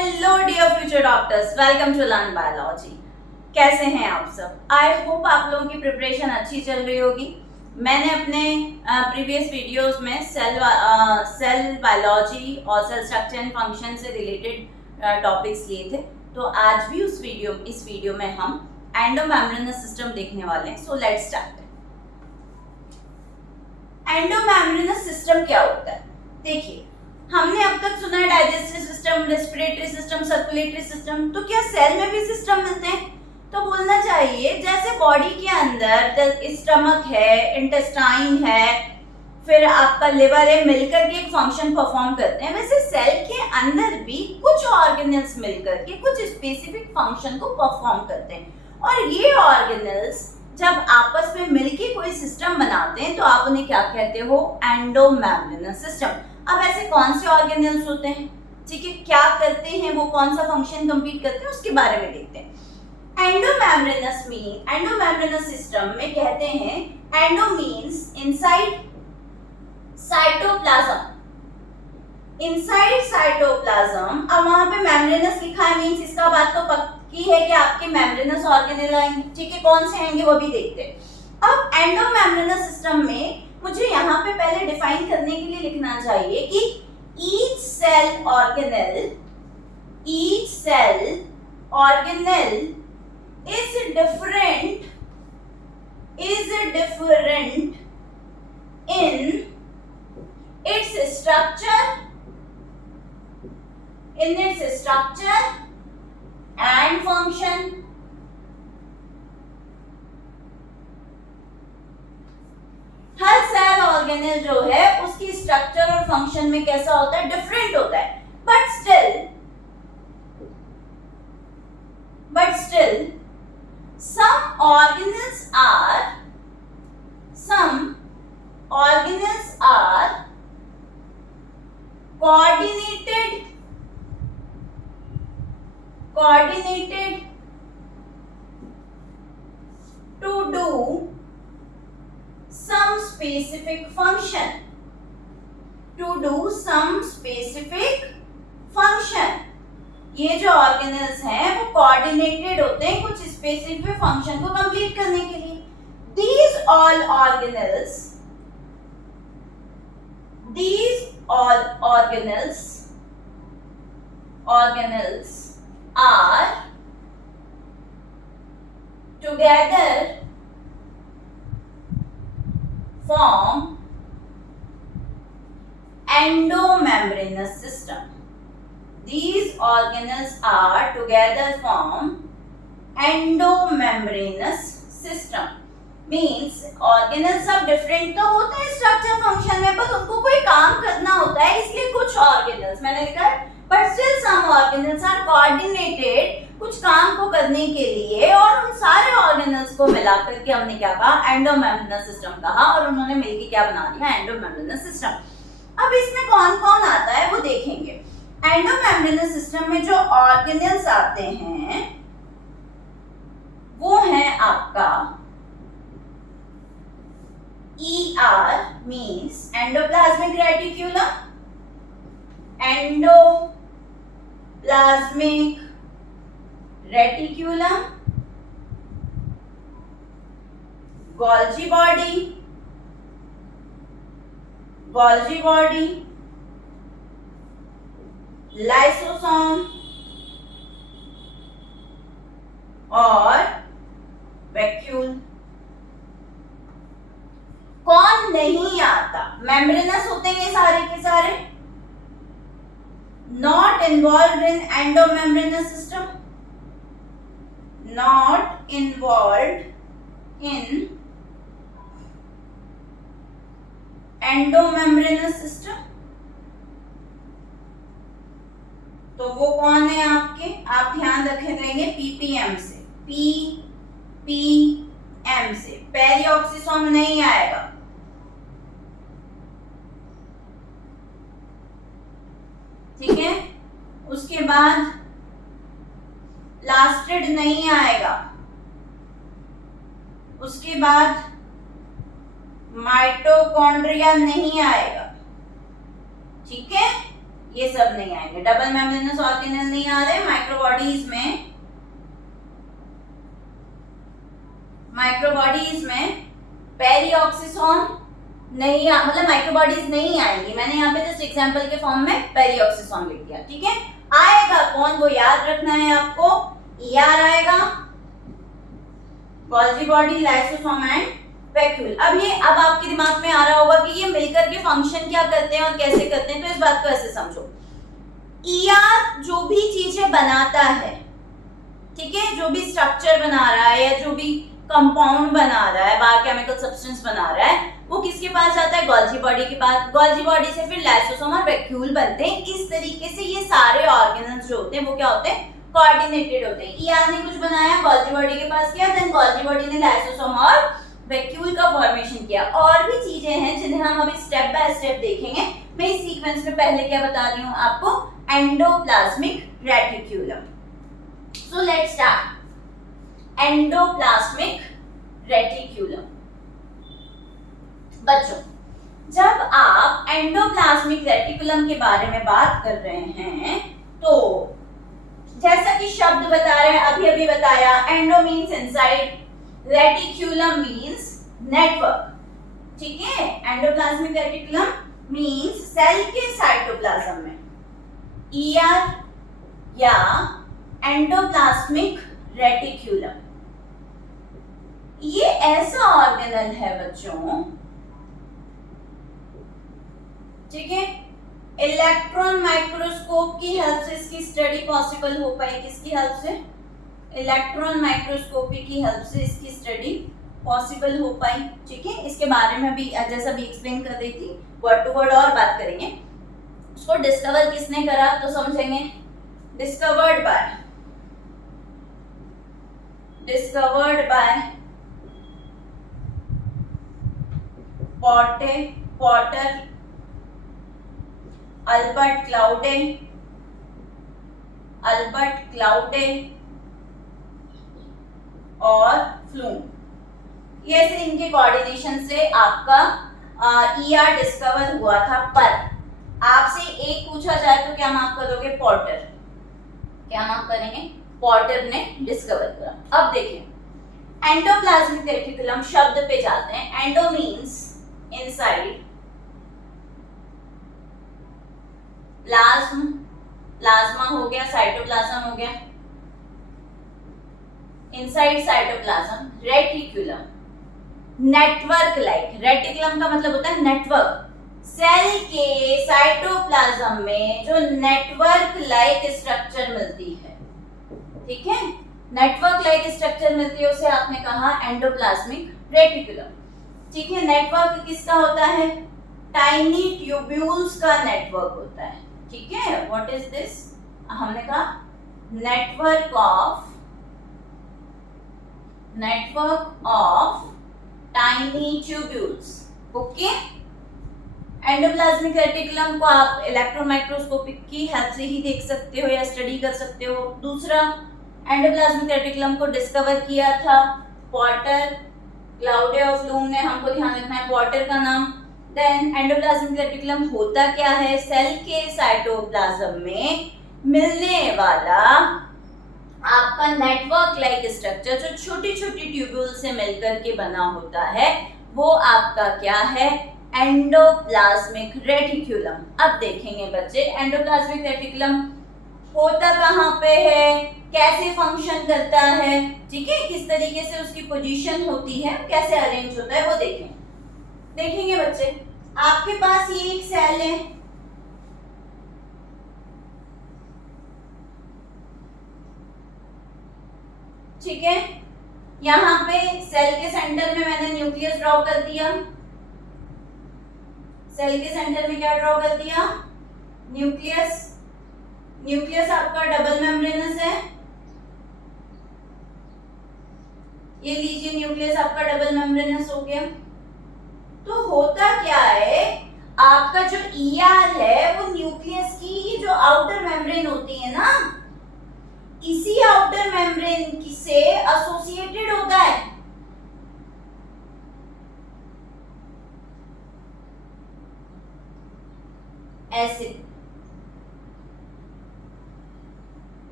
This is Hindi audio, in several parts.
Hello dear future doctors, welcome to learn biology. कैसे हैं आप सब? आई होप आप लोगों की प्रिपरेशन अच्छी चल रही होगी। मैंने अपने प्रीवियस वीडियोस में सेल बायोलॉजी और सेल स्ट्रक्चर एंड फंक्शन से रिलेटेड टॉपिक्स लिए थे, तो आज भी इस वीडियो में हम एंडोमेम्ब्रेनस सिस्टम देखने वाले हैं। So let's start. Endomembranes system क्या होता है? देखिए, हमने अब तक सुना है digestive system, respiratory system, circulatory system. तो क्या सेल में भी सिस्टम मिलते हैं? तो बोलना चाहिए जैसे बॉडी के अंदर स्टमक है, इंटेस्टाइन है, फिर आपका लिवर है, मिलकर के एक फंक्शन परफॉर्म करते हैं, वैसे सेल के अंदर भी कुछ ऑर्गेनल्स मिलकर के कुछ स्पेसिफिक फंक्शन को परफॉर्म करते हैं। और ये ऑर्गेनल्स जब आपस में मिलके कोई सिस्टम बनाते हैं तो आप उन्हें क्या कहते हो? Endomembranes system. अब ऐसे कौन से ऑर्गेनल्स होते हैं, ठीक है, क्या करते हैं, वो कौन सा फंक्शन कंप्लीट करते हैं, उसके बारे में देखते हैं। एंडोमेम्ब्रेनस सिस्टम में कहते हैं, endo means inside cytoplasm, inside cytoplasm. अब वहां पे मेम्ब्रेनस लिखा है, मींस इसका बात तो पक्की है कि आपके मेम्ब्रेनस ऑर्गेनल आएंगे, ठीक है, कौन से आएंगे वो भी देखते हैं। अब एंडोमेम्ब्रेनस सिस्टम में मुझे यहाँ पे पहले डिफाइन करने के लिए लिखना चाहिए कि each cell organelle is different in its structure and function. हर सेल ऑर्गेनल जो है उसकी स्ट्रक्चर और फंक्शन में कैसा होता है? डिफरेंट होता है, but still some organelles are coordinated to do some specific function। ये जो ऑर्गेनल्स हैं वो कोऑर्डिनेटेड होते हैं कुछ स्पेसिफिक फंक्शन को कंप्लीट करने के लिए। These all organelles are together form endomembranous system. These organelles are together form endomembranous system. Means organelles सब डिफरेंट तो होते हैं स्ट्रक्चर फंक्शन में, पर उनको कोई काम करना होता है, इसलिए कुछ ऑर्गेनल्स मैंने लिखा है, but still some organelles are coordinated कुछ काम को करने के लिए, और उन सारे ऑर्गेनल्स को मिलाकर के हमने क्या कहा? एंडोमेम्ब्रेनस सिस्टम कहा, और उन्होंने मिलकर क्या बना दिया? Endomembranes system. अब इसमें कौन कौन आता है वो देखेंगे। एंडोमेम्ब्रेनस सिस्टम में जो ऑर्गेनल्स आते हैं वो है आपका ER means endoplasmic reticulum, Golgi body, lysosome और वैक्यूल। कौन नहीं आता? मेम्ब्रेनस होते हैं ये सारे के सारे, not involved in endomembranous system, not involved in endomembranous system। तो वो कौन है आपके? आप ध्यान रखे रहेंगे PPM से, PPM से, पेरिऑक्सिसोम नहीं आएगा, ठीक है। उसके बाद लास्टेड नहीं आएगा, उसके बाद माइटोकॉन्ड्रिया नहीं आएगा, ठीक है। ये सब नहीं आएंगे। डबल मेम्ब्रेनस ऑर्गेनल नहीं आ रहे। माइक्रोबॉडीज में पेरिऑक्सिसोम नहीं मतलब माइक्रोबॉडीज नहीं आएंगी। मैंने यहाँ पे जस्ट एग्जांपल के फॉर्म में पेरिऑक्सिसोम लिख दिया, ठीक है। आएगा कौन, वो याद रखना है आपको, ईआर आएगा, Golgi body, lysosome and vacuole. अब आपके दिमाग में आ रहा होगा कि ये मिलकर के फंक्शन क्या करते हैं और कैसे करते हैं, तो इस बात को ऐसे समझो। ईआर जो भी चीजें बनाता है, ठीक है, जो भी स्ट्रक्चर बना रहा है या जो भी कंपाउंड बना रहा है, बायोकेमिकल सब्सटेंस बना रहा है, वो किसके पास जाता है, गोल्जी बॉडी के पास। गोल्जी बॉडी से फिर लाइसोसोम और वैक्यूल बनते हैं। इस तरीके से ये सारे ऑर्गेनल्स जो होते हैं वो क्या होते हैं, कोऑर्डिनेटेड होते हैं। ईआर ने कुछ बनाया, गोल्जी बॉडी के पास किया, देन गोल्जी बॉडी ने लाइसोसोम और वैक्यूल का फॉर्मेशन किया। और भी चीजें हैं जिन्हें हम अभी स्टेप बाय स्टेप देखेंगे। मैं इस सीक्वेंस में पहले क्या बता रही हूँ आपको, endoplasmic reticulum. So let's start. Endoplasmic reticulum. बच्चों, जब आप एंडोप्लाज्मिक रेटिकुलम के बारे में बात कर रहे हैं तो जैसा कि शब्द बता रहे हैं, अभी अभी बताया, endo means inside, reticulum means network, ठीक है। एंडोप्लाज्मिक रेटिकुलम मीन्स सेल के साइटोप्लाज्म में। ईआर या एंडोप्लाज्मिक रेटिक्यूलम ये ऐसा ऑर्गेनल है बच्चों, ठीक है, इलेक्ट्रॉन माइक्रोस्कोप की हेल्प से इसकी स्टडी पॉसिबल हो पाई। किसकी हेल्प से, इलेक्ट्रॉन माइक्रोस्कोपी की हेल्प से इसकी स्टडी पॉसिबल हो पाई, ठीक है। इसके बारे में भी जैसा भी एक्सप्लेन कर रही थी, वर्ड टू वर्ड और बात करेंगे। उसको डिस्कवर किसने करा तो समझेंगे, discovered by Potter, Albert Claude और फ्लूम। ये से इनके कोऑर्डिनेशन से आपका ईआर डिस्कवर हुआ था। पर आपसे एक पूछा जाए तो क्या मार्क करोगे, पॉटर। क्या मार्क करेंगे, पॉटर ने डिस्कवर करा। अब देखें, एंडोप्लाज्मिक रेटिकुलम शब्द पे जाते हैं। एंडो मीन्स इनसाइड, प्लाज्मा हो गया, साइटोप्लाज्म हो गया, inside cytoplasm, reticulum network like. Reticulum का मतलब होता है नेटवर्क। सेल के साइटोप्लाज्म में जो नेटवर्क लाइक स्ट्रक्चर मिलती है, ठीक है, नेटवर्क लाइक स्ट्रक्चर मिलती है, उसे आपने कहा एंडोप्लाज्मिक रेटिकुलम, ठीक है। नेटवर्क किसका होता है, टाइनी ट्यूब्यूल्स का नेटवर्क होता है, ठीक है। व्हाट इज दिस, हमने कहा network of tiny tubules, okay. Endoplasmic reticulum को आप इलेक्ट्रॉन माइक्रोस्कोपी की हेल्प से ही देख सकते हो या स्टडी कर सकते हो। दूसरा, एंडोप्लाज्मिक रेटिकुलम को डिस्कवर किया था पॉटर, क्लाउडे और फ्लूम ने। हमको ध्यान रखना है पॉटर का नाम। देन एंडोप्लाज्मिक रेटिकुलम होता क्या है, सेल के साइटोप्लाज्म में मिलने वाला आपका नेटवर्क लाइक स्ट्रक्चर जो छोटी छोटी ट्यूब्यूल से मिलकर के बना होता है, वो आपका क्या है, एंडोप्लाज्मिक रेटिकुलम। अब देखेंगे बच्चे, एंडोप्लाज्मिक रेटिकुलम होता कहाँ पे है, कैसे फंक्शन करता है, ठीक है, किस तरीके से उसकी पोजीशन होती है, कैसे अरेंज होता है, वो देखेंगे बच्चे। आपके पास ये एक सेल है, ठीक है, यहाँ पे सेल के सेंटर में मैंने न्यूक्लियस ड्रॉ कर दिया। सेल के सेंटर में क्या ड्रॉ कर दिया, न्यूक्लियस। न्यूक्लियस आपका डबल मेम्ब्रेनस है, ये लीजिए न्यूक्लियस आपका डबल मेम्ब्रेनस हो गया। तो होता क्या है, आपका जो ईआर है वो न्यूक्लियस की ये जो आउटर मेम्ब्रेन होती है ना, इसी आउटर मेम्ब्रेन से एसोसिएटेड होता है। ऐसे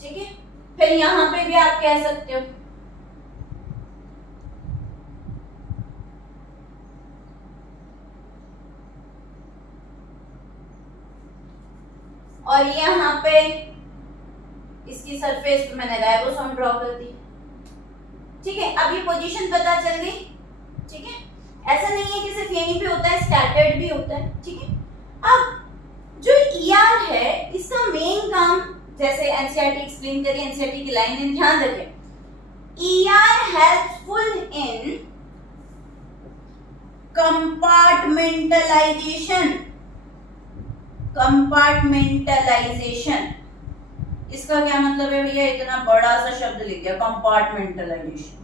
ठीक है। फिर यहां पे भी आप कह सकते हो और यहाँ पे इसकी सरफेस पे मैंने राइबोसोम ड्रॉ कर दी। ठीक है, अब ये पोजीशन पता चल गई। ठीक है, ऐसा नहीं है कि सिर्फ यहीं पे होता है, स्कैटर्ड भी होता है। ठीक है, अब जो ईआर है इसका मेन काम, जैसे एनसीईआरटी एक्सप्लेन करी, एनसीईआरटी की लाइन ध्यान रखें, ER helpful in compartmentalisation. Compartmentalisation इसका क्या मतलब है भैया? इतना बड़ा सा शब्द लिख दिया, कंपार्टमेंटलाइजेशन।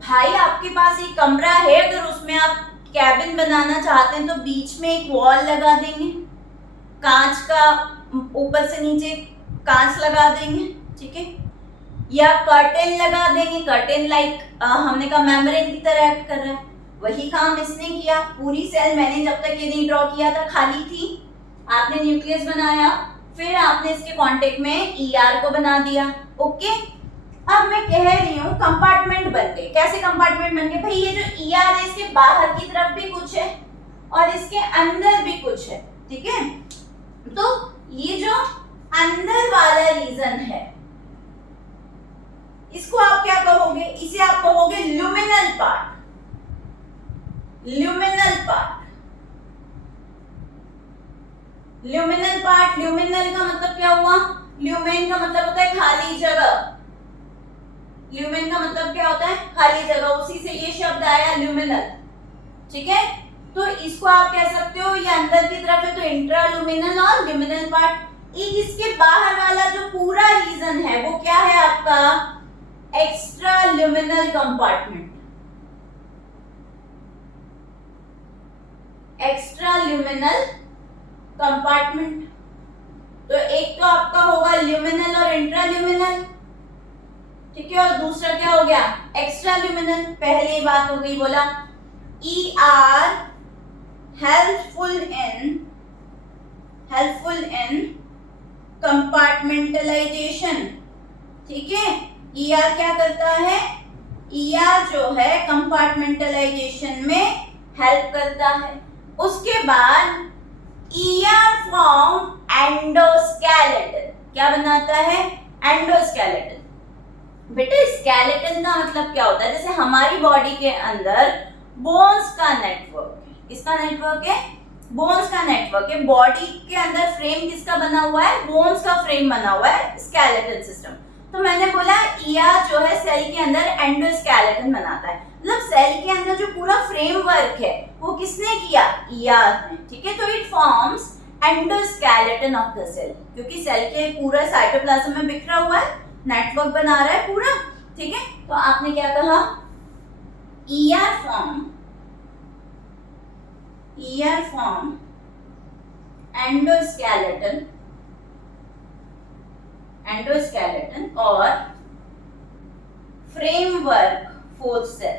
भाई आपके पास एक कमरा है, अगर उसमें आप कैबिन बनाना चाहते हैं तो बीच में एक वॉल लगा देंगे, कांच का, ऊपर से नीचे कांच लगा देंगे। ठीक है, या कर्टेन लगा देंगे, कर्टेन लाइक हमने कहा मेम्ब्रेन की तरह एक्ट कर रहा है, वही काम इसने किया। पूरी सेल मैंने जब तक ये नहीं ड्रॉ किया था खाली थी, आपने न्यूक्लियस बनाया, फिर आपने इसके कांटेक्ट में ईआर को बना दिया। ओके, अब मैं कह रही हूँ कंपार्टमेंट बन गए। कैसे कंपार्टमेंट बन गए? भाई ये जो ईआर है इसके बाहर की तरफ भी कुछ है और इसके अंदर भी कुछ है। ठीक है, तो ये जो अंदर वाला रीजन है इसको आप क्या कहोगे? इसे आप कहोगे luminal part. Luminal part, luminal part, luminal का मतलब क्या हुआ? ल्यूमेन का मतलब होता है खाली जगह। ल्यूमेन का मतलब क्या होता है? खाली जगह, उसी से ये शब्द आया ल्यूमिनल। ठीक है, तो इसको आप कह सकते हो ये अंदर की तरफ है तो इंट्राल्यूमिनल और ल्यूमिनल पार्ट। इसके बाहर वाला जो पूरा रीजन है वो क्या है आपका? एक्स्ट्राल्यूमिनल कंपार्टमेंट। एक्स्ट्राल्यूमिनल कंपार्टमेंट, तो एक तो आपका होगा ल्यूमिनल और इंट्राल्यूमिनल। ठीक है, और दूसरा क्या हो गया? एक्स्ट्राल्यूमिनल। पहली बात हो गई, बोला ER हेल्पफुल इन कंपार्टमेंटलाइजेशन। ठीक है, ER क्या करता है? ER जो है कंपार्टमेंटलाइजेशन में हेल्प करता है। उसके बाद ER फॉर्म एंडोस्केलेटन। क्या बनाता है? एंडोस्केलेटन। बेटा स्केलेटन का मतलब क्या होता है? जैसे हमारी बॉडी के अंदर बोन्स का नेटवर्क है। किसका नेटवर्क है? बोन्स का नेटवर्क है। बॉडी के अंदर फ्रेम किसका बना हुआ है? बोन्स का फ्रेम बना हुआ है, स्केलेटन सिस्टम। तो मैंने बोला ER जो है सेल के अंदर एंडोस्केलेटन बनाता है, मतलब सेल के अंदर जो पूरा फ्रेमवर्क है वो किसने किया? ER ने। ठीक है, तो it forms endoskeleton of the cell, क्योंकि सेल के पूरा साइटोप्लाज्म में बिखरा हुआ है, नेटवर्क बना रहा है पूरा। ठीक है, तो आपने क्या कहा? ER फॉर्म एंडोस्केलेटन और framework for cell.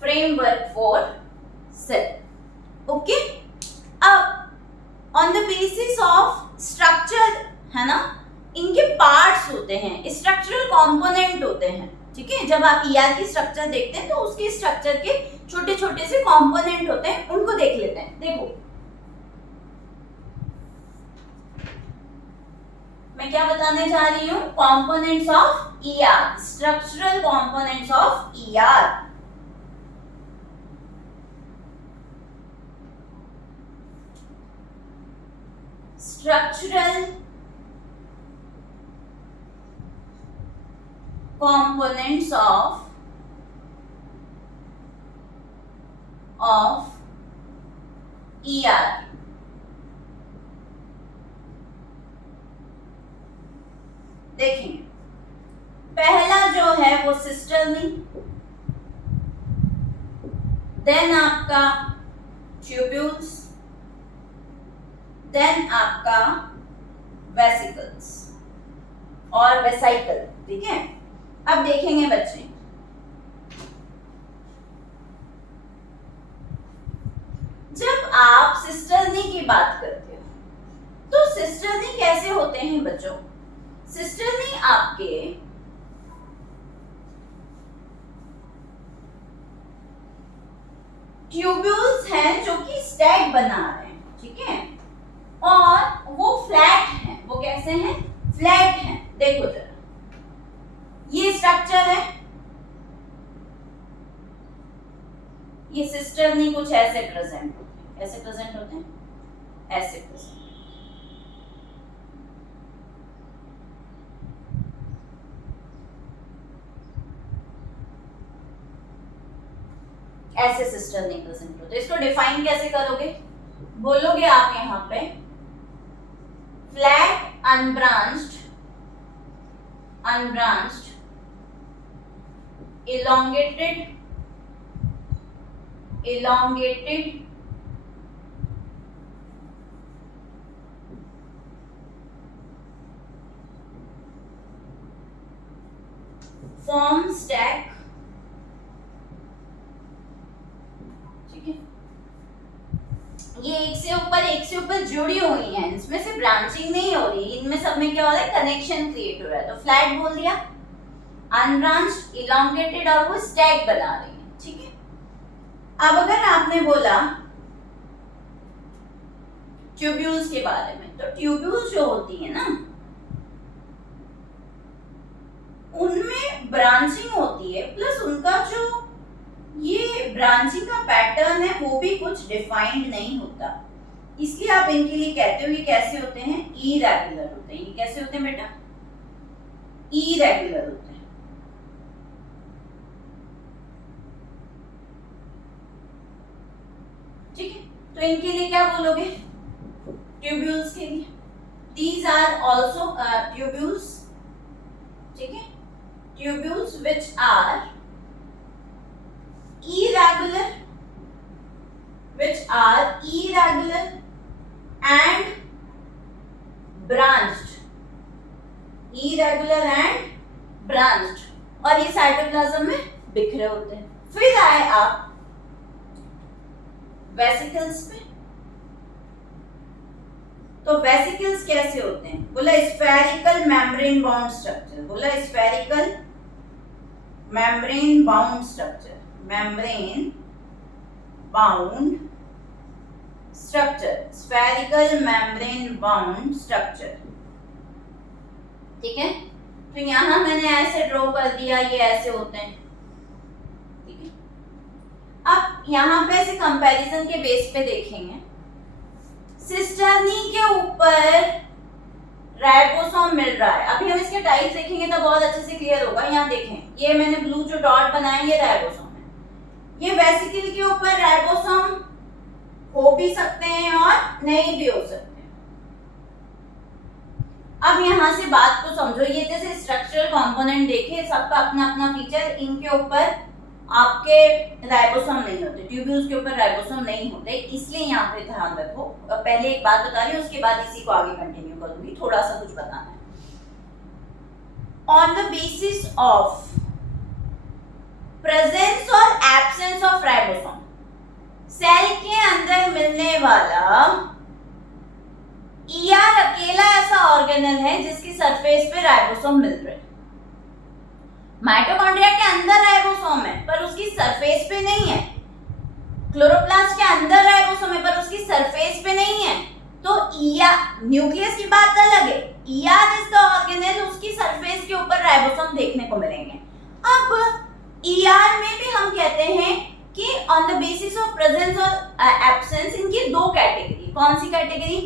Framework for cell. Okay, अब on the basis of structure है ना, इनके पार्ट्स होते हैं, स्ट्रक्चरल कंपोनेंट होते हैं। ठीक है, जब आप ER की स्ट्रक्चर देखते हैं तो उसके स्ट्रक्चर के छोटे छोटे से कंपोनेंट होते हैं, उनको देख लेते हैं। देखो मैं क्या बताने जा रही हूँ? Components of ER, structural components of ER। Structural components of ER। देखें, पहला जो है वो सिस्टर्नी, देन आपका ट्यूब्यूल्स, देन आपका वेसिकल्स और वेसाइकल। ठीक है, अब देखेंगे बच्चे, जब आप सिस्टर्नी की बात करते हो होते हैं बच्चों, सिस्टर्नी आपके ट्यूब्यूल्स हैं जो कि स्टैक बना रहे हैं, ठीक है, और वो फ्लैट हैं। वो कैसे हैं? फ्लैट हैं। देखो जरा, ये स्ट्रक्चर है, ये सिस्टर्नी कुछ ऐसे प्रेजेंट होते हैं, ऐसे प्रेजेंट होते हैं, ऐसे प्रेजेंट। ऐसे सिस्टर्नी प्रेजेंट होते हैं। इसको डिफाइन कैसे करोगे? बोलोगे आप यहां पे flat unbranched elongated form stack, ठीक है, ये एक से ऊपर जुड़ी हुई हैं, इसमें से ब्रांचिंग नहीं हो रही, इनमें सब में क्या हो रहा है? कनेक्शन क्रिएट हो रहा है। तो फ्लैट बोल दिया, अनब्रांच्ड, इलोंगेटेड, और वो स्टैक बना रही है, ठीक है। अब अगर आपने बोला ट्यूब्यूल्स के बारे में, तो ट्यूब्यूल्स जो होती है ना, उनमें ब्रांचिंग होती है, प्लस उनका जो ये ब्रांचिंग का पैटर्न है वो भी कुछ डिफाइंड नहीं होता, इसलिए आप इनके लिए कहते हो ये कैसे होते हैं? इरेगुलर होते हैं। ये कैसे होते हैं बेटा? इरेगुलर होते हैं। ठीक है, तो इनके लिए क्या बोलोगे? ट्यूब्यूल्स के लिए दीज आर आल्सो ट्यूब्यूल्स, ठीक है, tubules which are irregular and branched, और ये साइटोप्लाज्म में बिखरे होते हैं। फिर आए आप वेसिकल्स पे, तो वेसिकल्स कैसे होते हैं? बोला स्फेरिकल मेम्ब्रेन बाउंड स्ट्रक्चर, बोला spherical membrane bound structure, membrane bound structure, spherical membrane bound structure, ठीक है। तो यहां मैंने ऐसे ड्रॉ कर दिया, ये ऐसे होते हैं, ठीक है। अब यहां पे ऐसे कंपैरिजन के बेस पे देखेंगे, सिस्टर्नी के ऊपर राइबोसोम मिल रहा है। अभी हम इसके टाइप्स देखेंगे तो बहुत अच्छे से क्लियर होगा। यहाँ देखें, ये मैंने ब्लू जो डॉट बनाया ये राइबोसोम, ये वेसिकल के ऊपर राइबोसोम हो भी सकते हैं और नहीं भी हो सकते हैं। अब यहां से बात को समझो, ये जैसे स्ट्रक्चरल कंपोनेंट देखे, सबका अपना अपना फीचर, इनके ऊपर आपके राइबोसोम नहीं होते, ट्यूब्यूल्स के ऊपर राइबोसोम नहीं होते, इसलिए यहाँ पे ध्यान रखो। पहले एक बात बता रही हूँ, उसके बाद इसी को आगे कंटिन्यू करूंगी, थोड़ा सा कुछ बताना है। On the basis of presence और एब्सेंस ऑफ राइबोसोम, सेल के अंदर मिलने वाला ईआर अकेला ऐसा ऑर्गेनल है जिसकी सरफेस पे राइबोसोम मिल रहे हैं। माइटोकॉन्ड्रिया के अंदर राइबोसोम है पर उसकी सरफेस पे नहीं है, क्लोरोप्लास्ट के अंदर राइबोसोम है पर उसकी सरफेस पे नहीं है। तो ईआर, न्यूक्लियस की बात अलग है, ईआर इज द ऑर्गेनल, उसकी सरफेस के ऊपर राइबोसोम देखने को मिलेंगे। अब ईआर में भी हम कहते हैं कि on the basis of presence और एब्सेंस, इनकी दो कैटेगरी, कौन सी कैटेगरी?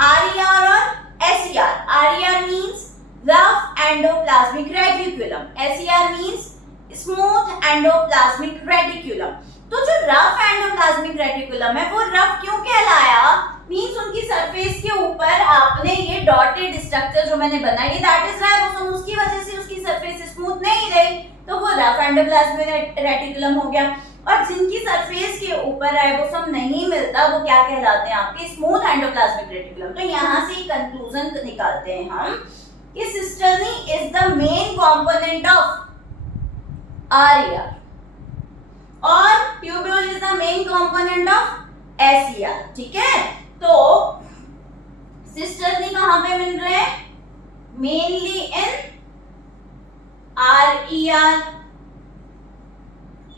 आरईआर और SER. RER means rough endoplasmic reticulum, SER means smooth endoplasmic reticulum. तो जो रफ एंडोप्लाज्मिक रेटिकुलम है वो रफ क्यों कहलाया? मींस उनकी सरफेस के ऊपर आपने ये डॉटेड स्ट्रक्चर जो मैंने बनाई, दैट इज राइबोसोम, उसकी वजह से उसकी सरफेस स्मूथ नहीं रही, तो वो रफ एंडोप्लाज्मिक रेटिकुलम हो गया। और जिनकी सरफेस के ऊपर राइबोसोम नहीं मिलता वो क्या कहलाते हैं? आपके स्मूथ एंडोप्लाज्मिक रेटिकुलम। तो यहाँ से कंक्लूजन निकालते हैं हम कि cisternae is the main component of RER और tubule is the main component of SER, ठीक है। तो सिस्टर्स कहाँ पे मिल रहे हैं? मेनली इन RER,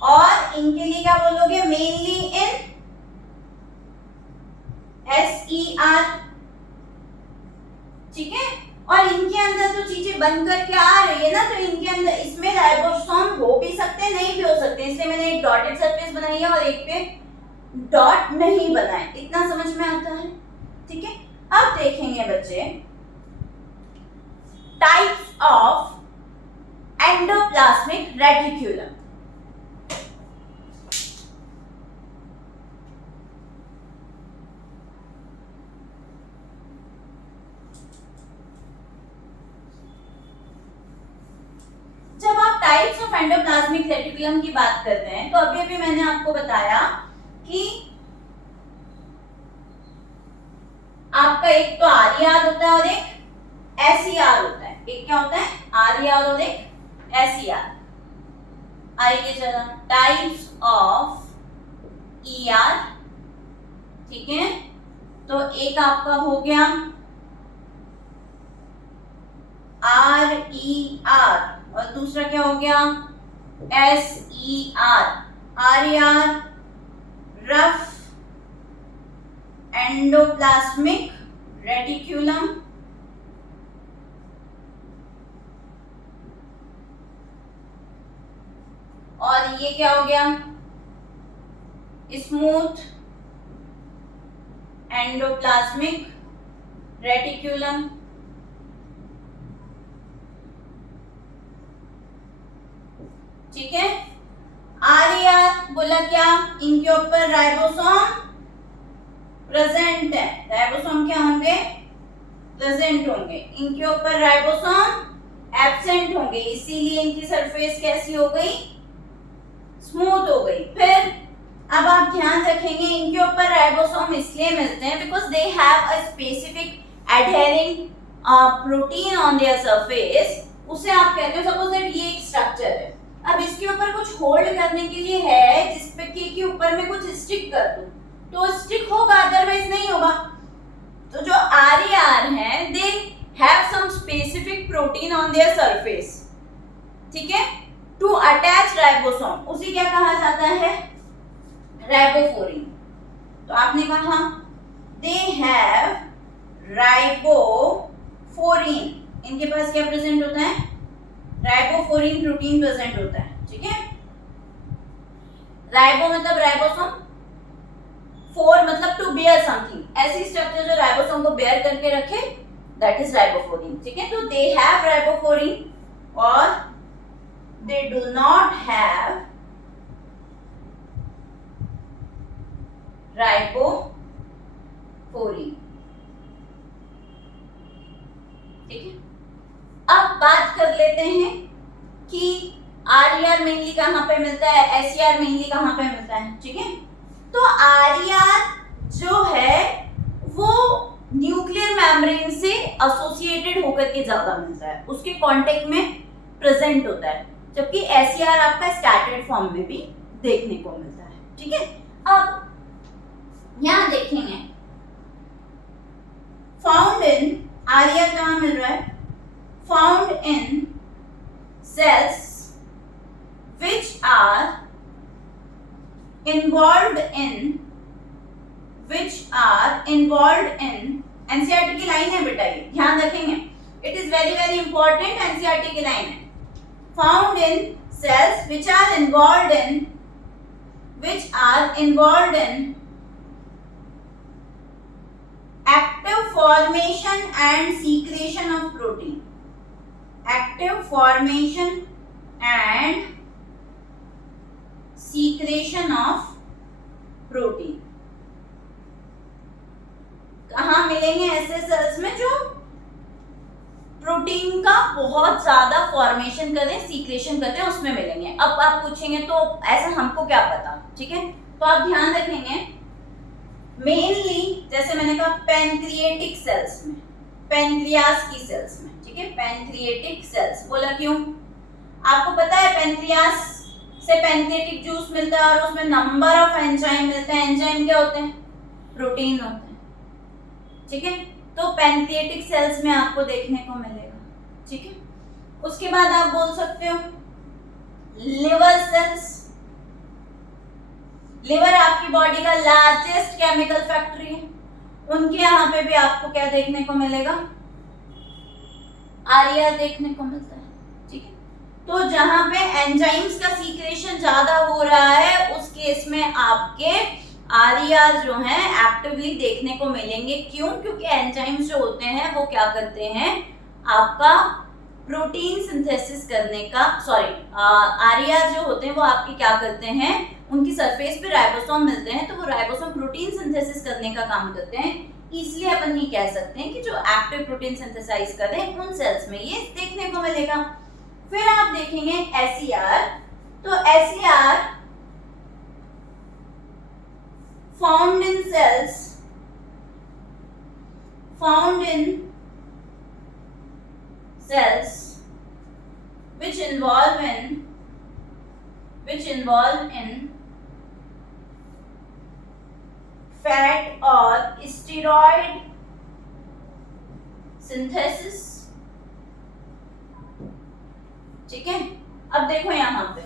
और इनके लिए क्या बोलोगे? मेनली इन SER, ठीक है। और इनके अंदर तो चीजें बनकर के आ रही है ना, तो इनके अंदर इसमें राइबोसोम हो भी सकते हैं, नहीं भी हो सकते, इसलिए मैंने एक डॉटेड सरफेस बनाई है और एक पे डॉट नहीं बनाए। इतना समझ में आता है, ठीक है। अब देखेंगे बच्चे टाइप्स ऑफ एंडोप्लाज्मिक रेटिक्यूलम। जब आप टाइप्स ऑफ एंडोप्लाज्मिक रेटिकुलम की बात करते हैं तो अभी अभी मैंने आपको बताया कि आपका एक तो RER होता है और एक SER होता है। एक क्या होता है? RER और एक SER। आइए जरा टाइप्स ऑफ ER, ठीक है। तो एक आपका हो गया RER और दूसरा क्या हो गया? SER। RER rough endoplasmic reticulum, और ये क्या हो गया? Smooth endoplasmic reticulum. ठीक है। RER बोला क्या? इनके ऊपर राइबोसोम प्रेजेंट है। राइबोसोम क्या होंगे? प्रेजेंट होंगे। इनके ऊपर राइबोसोम एब्सेंट होंगे, इसीलिए इनकी सरफेस कैसी हो गई? स्मूथ हो गई। फिर अब आप ध्यान रखेंगे इनके ऊपर राइबोसोम इसलिए मिलते हैं because they have a specific adhering protein on their surface. उसे आप कहते हो, सपोज दैट ये एक स्ट्रक्चर है, अब इसके ऊपर कुछ होल्ड करने के लिए है जिसपे के ऊपर में कुछ स्टिक कर दूं तो स्टिक होगा, अदरवाइज नहीं होगा। तो जो RER है they have some specific protein on their surface, ठीक है, टू अटैच राइबोसोम। उसी क्या कहा जाता है? राइबोफोरिन। तो आपने कहा दे हैव राइबोफोरिन, इनके पास क्या प्रेजेंट होता है? राइबोफोरिन प्रोटीन प्रेजेंट होता है, ठीक है। राइबो मतलब राइबोसोम, फोर मतलब टू बेयर समथिंग, ऐसी स्ट्रक्चर जो राइबोसोम को बेयर करके रखे, दैट इज राइबोफोरिन, ठीक है। तो दे हैव राइबोफोरिन और they do not have ribophorin, ठीक है। अब बात कर लेते हैं कि RER मेनली कहां पे मिलता है, SER मेनली कहां पे मिलता है, ठीक है। तो RER जो है वो न्यूक्लियर मेम्ब्रेन से एसोसिएटेड होकर के ज्यादा मिलता है, उसके कांटेक्ट में प्रेजेंट होता है, जबकि SER आपका स्कैटर्ड फॉर्म में भी देखने को मिलता है, ठीक है। अब यहां देखेंगे फाउंड इन RER कहां मिल रहा है? Found in cells which are involved in NCERT की लाइन है बेटा, ये ध्यान रखेंगे, it is very very important, NCERT की लाइन है। Found in cells which are involved in active formation and secretion of protein, active formation and secretion of protein। कहाँ मिलेंगे ऐसे सेल्स में जो प्रोटीन का बहुत ज्यादा फॉर्मेशन करें, सीक्रेशन करते हैं, उसमें मिलेंगे। अब आप पूछेंगे तो ऐसा हमको क्या पता, ठीक है। तो आप ध्यान रखेंगे मेनली जैसे मैंने कहा पैनक्रिएटिक सेल्स में, पैनक्रियास की सेल्स में, ठीक है, पैनक्रिएटिक सेल्स बोला क्यों? आपको पता है पैनक्रियास से पैनक्रिएटिक जूस मिलता है और उसमें नंबर ऑफ एंजाइम मिलते हैं। एंजाइम क्या होते हैं? प्रोटीन होते हैं, ठीक है। तो पैंक्रियाटिक सेल्स में आपको देखने को मिलेगा, ठीक है। उसके बाद आप बोल सकते हो लिवर सेल्स। लिवर आपकी बॉडी का लार्जेस्ट केमिकल फैक्ट्री है, उनके यहाँ पे भी आपको क्या देखने को मिलेगा, आरईआर देखने को मिलता है, ठीक है। तो जहां पे एंजाइम्स का सीक्रेशन ज्यादा हो रहा है उस केस में आपके आरईआर जो हैं एक्टिवली देखने को मिलेंगे। क्यों? क्योंकि एंजाइम्स जो होते हैं वो क्या करते हैं, आपका प्रोटीन सिंथेसिस करने का, आरईआर जो होते हैं वो आपके क्या करते हैं, उनकी सरफेस पे राइबोसोम मिलते हैं, तो वो राइबोसोम प्रोटीन सिंथेसिस करने का काम करते हैं। इसलिए अपन ये कह सकते हैं कि जो एक्टिव प्रोटीन सिंथेसाइज कर रहे हैं उन सेल्स में ये देखने को मिलेगा। फिर आप देखेंगे एसईआर। तो SER found in cells, which involve in fat or steroid synthesis, ठीक है। अब देखो यहाँ पे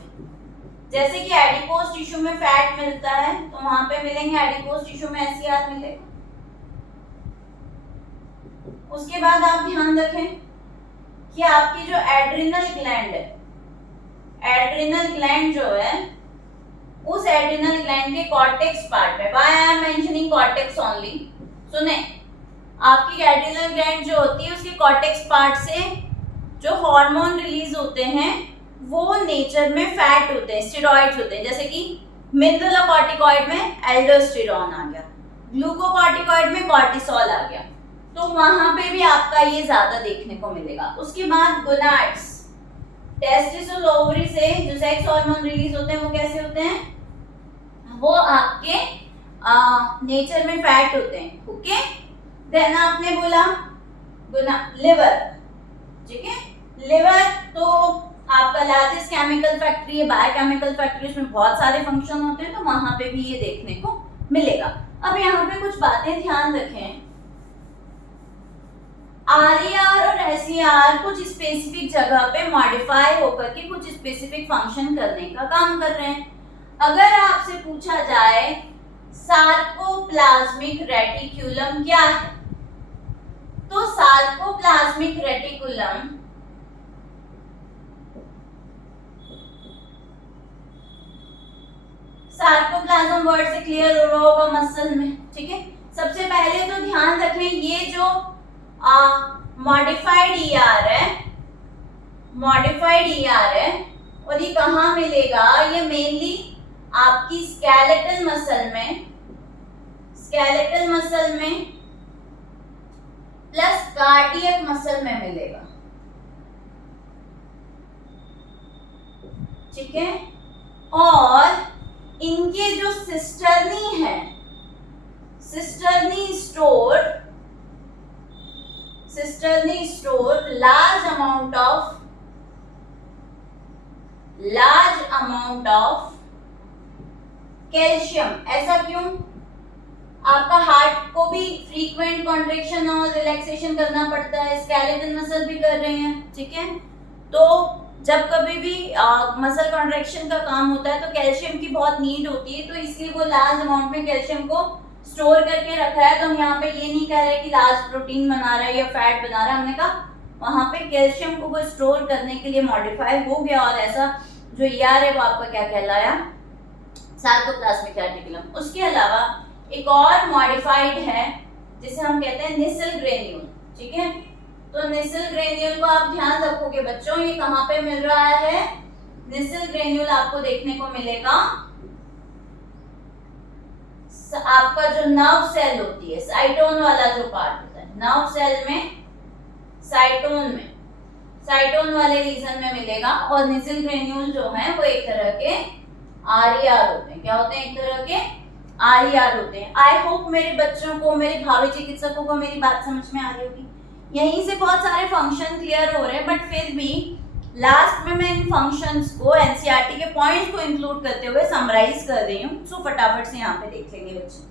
जैसे कि एडिपोज टिश्यू में फैट मिलता है तो वहां पे मिलेंगे एडिपोज टिश्यू में एसईआर मिलेगा। उसके बाद आप ध्यान रखें कि आपकी जो एड्रिनल ग्लैंड है, एड्रिनल ग्लैंड जो है उस एड्रिनल ग्लैंड के कॉर्टेक्स पार्ट में, why I am mentioning cortex only, सुने, आपकी एड्रिनल ग्लैंड जो होती है उसके कॉर्टेक्स पार्ट से जो हार्मोन रिलीज होते हैं वो नेचर में फैट होते हैं, स्टेरॉइड्स होते हैं। जैसे कि मिनरलोकॉर्टिकॉइड में एल्डोस्टेरॉन आ गया, ग्लूकोकॉर्टिकॉइड में कॉर्टिसोल आ गया, तो वहां पे भी आपका ये ज्यादा देखने को मिलेगा। उसके बाद गोनाड्स, टेस्टिस और ओवरी से जो सेक्स हार्मोन रिलीज होते हैं वो कैसे होते हैं, वो आपके नेचर में फैट होते हैं, ओके। देन आपने बोला लिवर, ठीक है। लिवर तो आपका लार्जेस्ट केमिकल फैक्ट्री है, बायोकेमिकल फैक्ट्री, उसमें बहुत सारे फंक्शन होते हैं, तो वहां पे भी ये देखने को मिलेगा। अब यहाँ पे कुछ बातें ध्यान रखें, आरईआर और एसईआर कुछ स्पेसिफिक जगह पे मॉडिफाई होकर के कुछ स्पेसिफिक फंक्शन करने का काम कर रहे हैं। अगर आपसे पूछा जाए सार्कोप्लाज्मिक रेटिकुलम क्या है, तो सार्कोप्लाज्मिक रेटिकुलम सार्कोप्लाज्म वर्ड से क्लियर हो रहा होगा, मसल में, ठीक है। सबसे पहले तो ध्यान रखें ये जो मॉडिफाइड ईआर है और ये कहाँ मिलेगा, ये मेनली आपकी स्केलेटल मसल में प्लस कार्डियक मसल में मिलेगा, ठीक है। और इनके जो सिस्टर्नी है, cisternae store large amount of calcium. ऐसा क्यों? आपका हार्ट को भी फ्रीक्वेंट कॉन्ट्रैक्शन और रिलैक्सेशन करना पड़ता है, स्केलेटल मसल भी कर रहे हैं, ठीक है। तो जब कभी भी मसल कॉन्ट्रैक्शन का काम होता है तो कैल्शियम की बहुत नीड होती है, तो इसलिए वो लार्ज अमाउंट में कैल्शियम को स्टोर करके रखा है। तो हम यहाँ पे ये नहीं कह रहे कि लार्ज प्रोटीन बना रहा है या फैट बना रहा है, हमने कहा वहां पे कैल्शियम को वो स्टोर करने के लिए मॉडिफाई हो गया, और ऐसा जो ईआर है वो आपका क्या कहलाया, सार्कोप्लाज्मिक रेटिकुलम। उसके अलावा एक और मॉडिफाइड है जिसे हम कहते हैं निसल ग्रेन्यूल, ठीक है। तो निसल ग्रेन्यूल को आप ध्यान रखोगे बच्चों, ये कहाँ पे मिल रहा है, निसल ग्रेन्यूल आपको देखने को मिलेगा आपका जो नर्व सेल होती है, साइटोन वाला जो पार्ट होता है, नर्व सेल में साइटोन वाले रीजन में मिलेगा। और निसल ग्रेन्यूल जो है वो एक तरह के आरईआर होते हैं। क्या होते हैं? एक तरह के आरईआर होते हैं। आई होप मेरे बच्चों को, मेरे भावी चिकित्सकों को मेरी बात समझ में आ रही होगी। यहीं से बहुत सारे फंक्शन क्लियर हो रहे हैं, बट फिर भी लास्ट में मैं इन फंक्शंस को एनसीईआरटी के पॉइंट्स को इंक्लूड करते हुए समराइज कर रही हूँ। सो फटाफट से यहाँ पे देख लेंगे बच्चे।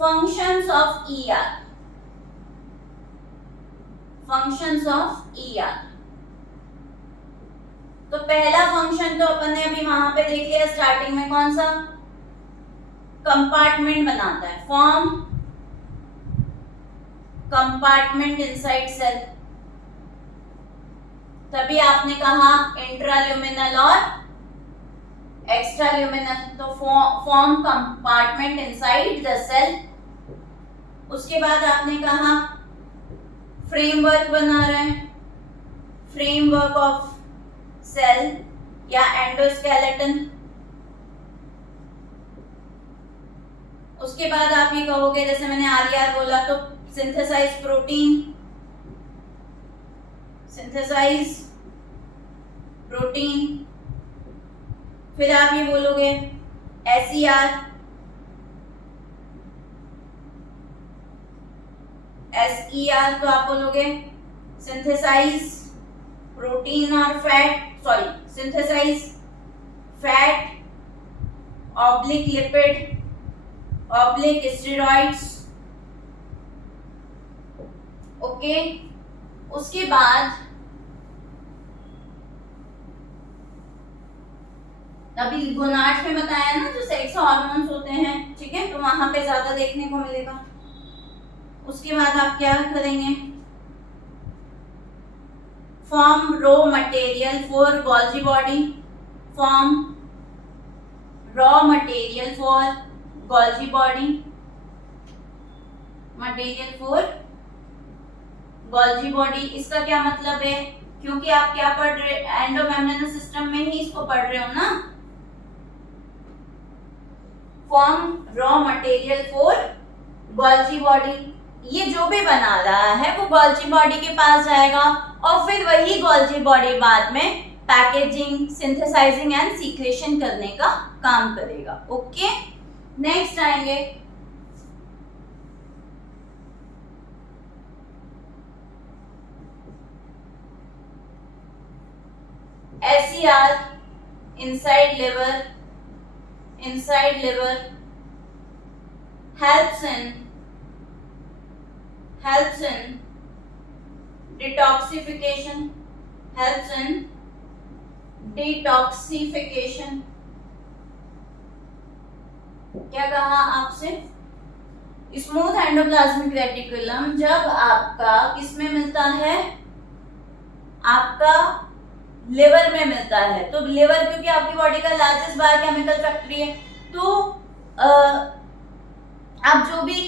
functions of ER. functions of ER. तो पहला फंक्शन तो अपन ने अभी वहां पे देख लिया स्टार्टिंग में, कौन सा? कंपार्टमेंट बनाता है, फॉर्म कंपार्टमेंट इनसाइड सेल। तभी आपने कहा इंट्राल्यूमिनल और एक्स्ट्राल्यूमिनल, तो form compartment inside the cell. उसके बाद आपने कहा फ्रेमवर्क बना रहे हैं, फ्रेमवर्क ऑफ सेल या एंडोस्केलेटन। उसके बाद आप ये कहोगे, जैसे मैंने आरईआर बोला, तो सिंथेसाइज प्रोटीन, सिंथेसाइज प्रोटीन। फिर आप ये बोलोगे एसईआर, एसईआर तो आप बोलोगे सिंथेसाइज प्रोटीन और fat, sorry synthesize fat oblique lipid oblique steroids. Okay, उसके बाद अभी गोनाड्स में बताया ना जो सेक्स हार्मोन्स होते हैं, ठीक है, तो वहां पे ज्यादा देखने को मिलेगा। उसके बाद आप क्या करेंगे? Form raw material for Golgi body, form raw material for Golgi body, material for Golgi body. इसका क्या मतलब है? क्योंकि आप क्या पढ़ रहे, एंडोमेम्ब्रेनस सिस्टम में ही इसको पढ़ रहे हो ना। Form raw material for Golgi body, ये जो भी बना रहा है वो गोल्जी बॉडी के पास जाएगा और फिर वही गोल्जी बॉडी बाद में पैकेजिंग, सिंथेसाइजिंग एंड सीक्रेशन करने का काम करेगा। ओके, नेक्स्ट आएंगे SCR, inside liver, inside liver helps in detoxification, helps in detoxification। क्या कहा आपसे? स्मूथ एंडोप्लाज्मिक रेटिकुलम जब आपका किसमें मिलता है? आपका लिवर में मिलता है। तो लिवर क्योंकि आपकी बॉडी का लार्जेस्ट बायोकेमिकल फैक्ट्री है, तो आप जो भी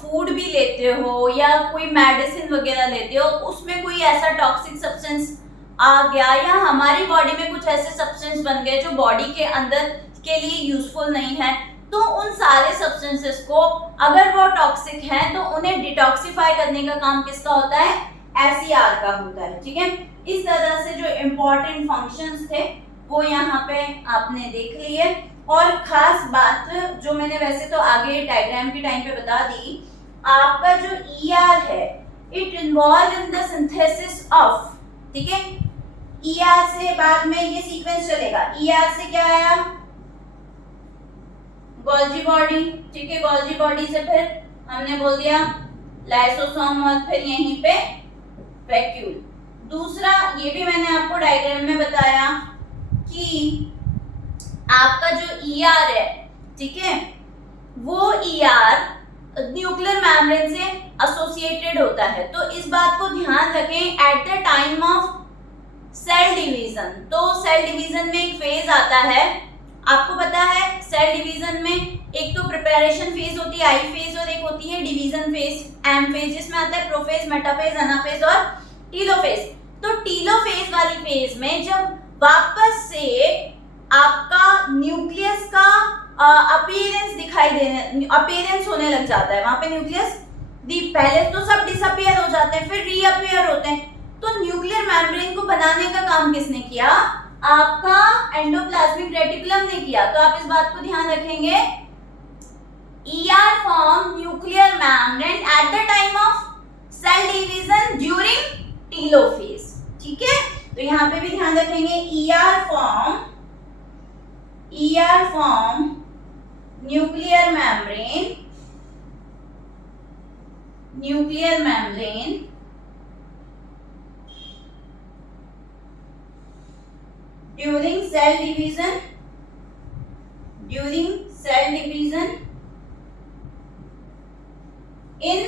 फूड भी लेते हो या कोई मेडिसिन वगैरह लेते हो, उसमें कोई ऐसा टॉक्सिक सब्सटेंस आ गया या हमारी बॉडी में कुछ ऐसे सब्सटेंस बन गए जो बॉडी के अंदर के लिए यूजफुल नहीं है, तो उन सारे सब्सटेंसेस को अगर वो टॉक्सिक हैं तो उन्हें डिटॉक्सिफाई करने का काम किसका होता है? एसईआर का होता है। ठीक है, इस तरह से जो इम्पोर्टेंट फंक्शंस थे वो यहाँ पे आपने देख लिए। और खास बात जो मैंने वैसे तो आगे डायग्राम के टाइम पे बता दी, आपका जो ईआर है it involve in the synthesis of, ठीक है, ईआर से बाद में ये सीक्वेंस चलेगा। ईआर से क्या आया? गोल्जी बॉडी, ठीक है, गोल्जी बॉडी से फिर हमने बोल दिया लाइसोसोम और फिर यहीं पे वैक्यूल। दूसरा ये भी मैंने आपको डायग्राम में बताया कि आपका जो ईआर है, ठीक है, वो ईआर न्यूक्लियर मेम्ब्रेन से एसोसिएटेड होता है। तो इस बात को ध्यान रखें at the time of cell division. तो सेल डिवीजन में एक फेज आता है, आपको पता है सेल डिवीजन में एक तो प्रिपरेशन फेज होती है, आई फेज, और एक होती है डिवीजन फेज, एम फेज, जिसमें आता है प्रोफेज, मेटाफेज, एनाफेज और टीलोफेज। तो टीलोफेज वाली फेज में जब वापस से आपका न्यूक्लियस का अपीयरेंस दिखाई देने, अपीयरेंस होने लग जाता है, वहां पे न्यूक्लियस पहले तो सब डिसअपीयर हो जाते हैं, फिर रीअपीयर होते हैं। तो न्यूक्लियर मेम्ब्रेन को बनाने का काम किसने किया? आपका एंडोप्लाज्मिक रेटिकुलम ने किया। तो आप इस बात को ध्यान रखेंगे, ER form nuclear membrane at the time of cell division during telophase. ठीक है, तो यहाँ पे भी ध्यान रखेंगे ER form nuclear membrane nuclear membrane during cell division in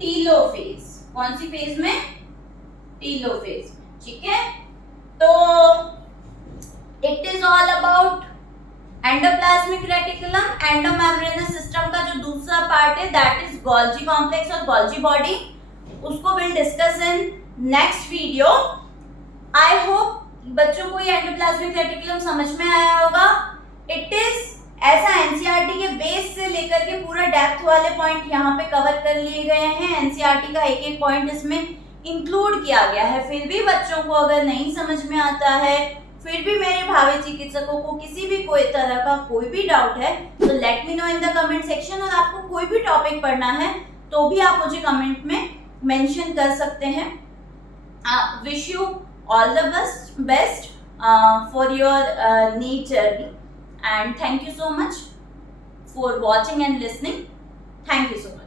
telophase. कौन सी फेज में? टीलोफेज। ठीक है, तो it is all about endoplasmic reticulum. Endomembranous system का जो दूसरा पार्ट है दैट इज गोल्जी कॉम्प्लेक्स और गोल्जी बॉडी, उसको will discuss in next video. I hope बच्चों को ये एंडोप्लाज्मिक रेटिकुलम समझ में आया होगा। इट इज ऐसा एनसीईआरटी के बेस से लेकर के पूरा डेप्थ वाले पॉइंट यहाँ पे कवर कर लिए गए हैं। एनसीईआरटी का एक एक पॉइंट इसमें इंक्लूड किया गया है। फिर भी बच्चों को अगर नहीं समझ में आता है, फिर भी मेरे भावी चिकित्सकों को किसी भी कोई तरह का कोई भी डाउट है तो let me know in the comment section. और आपको कोई भी टॉपिक पढ़ना है तो भी आप मुझे कमेंट में मेंशन कर सकते हैं। Wish you all the best for your NEET journey and thank you so much for watching and listening. Thank you so much.